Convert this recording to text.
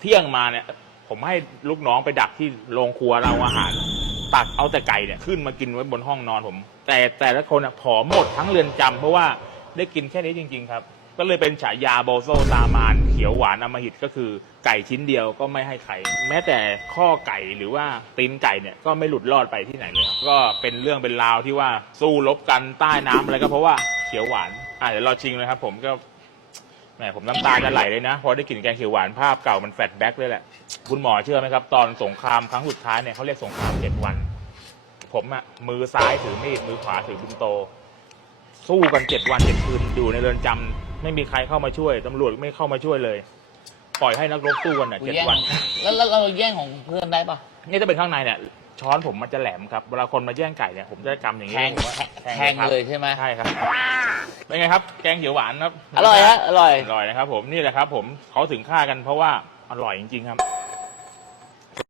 เที่ยงมาเนี่ย ผมให้ลูกน้องไปดักที่โรงครัวเราอาหาร ตักเอาแต่ไก่เนี่ยขึ้นมากินไว้บนห้องนอนผม แต่แต่ละคนอะผอมหมดทั้งเรือนจำเพราะว่าได้กินแค่นี้จริง ๆ ครับ ก็เลยเป็นฉายาโบโซตามานเขียวหวานอำมหิตก็คือไก่ชิ้นเดียวก็ไม่ให้ใครแม้แต่ข้อไก่หรือว่าตีนไก่เนี่ยก็ไม่หลุดรอดไปที่ไหนเลยครับก็เป็นเรื่องเป็นราวที่ว่าสู้รบกันใต้น้ำอะไรก็เพราะว่าเขียวหวานอะเดี๋ยวเราชิงเลยครับ ผมก็ แหมผมน้ำตาจะไหลเลยนะ พอได้กลิ่นแกงเขียวหวานภาพเก่ามันแฟลชแบ็กเลยแหละ คุณหมอเชื่อไหมครับ ตอนสงครามครั้งสุดท้ายเนี่ยเขาเรียกสงครามเจ็ดวัน ผมอะมือซ้ายถือมีดมือขวาถือบินโต สู้กันเจ็ดวันเจ็ดคืนอยู่ในเรือนจำไม่มีใครเข้ามาช่วยตำรวจไม่เข้ามาช่วยเลย ปล่อยให้นักรบสู้กันอะกูเจ็ดแย่งวัน แล้วแล้วเราแย่งของเพื่อนได้ปะนี่จะเป็นข้างในเนี่ยช้อนผมมันจะแหลมครับเวลาคนมาแย่งไก่เนี่ยผมจะกำอย่างนี้แทงผมว่าแทงครับเลยใช่ไหม ใช่ครับ เป็นไงครับ แกงเขียวหวานครับอร่อยฮะอร่อย อร่อยนะครับผมนี่แหละครับผมเขาถึงฆ่ากันเพราะว่าอร่อยจริงๆครับ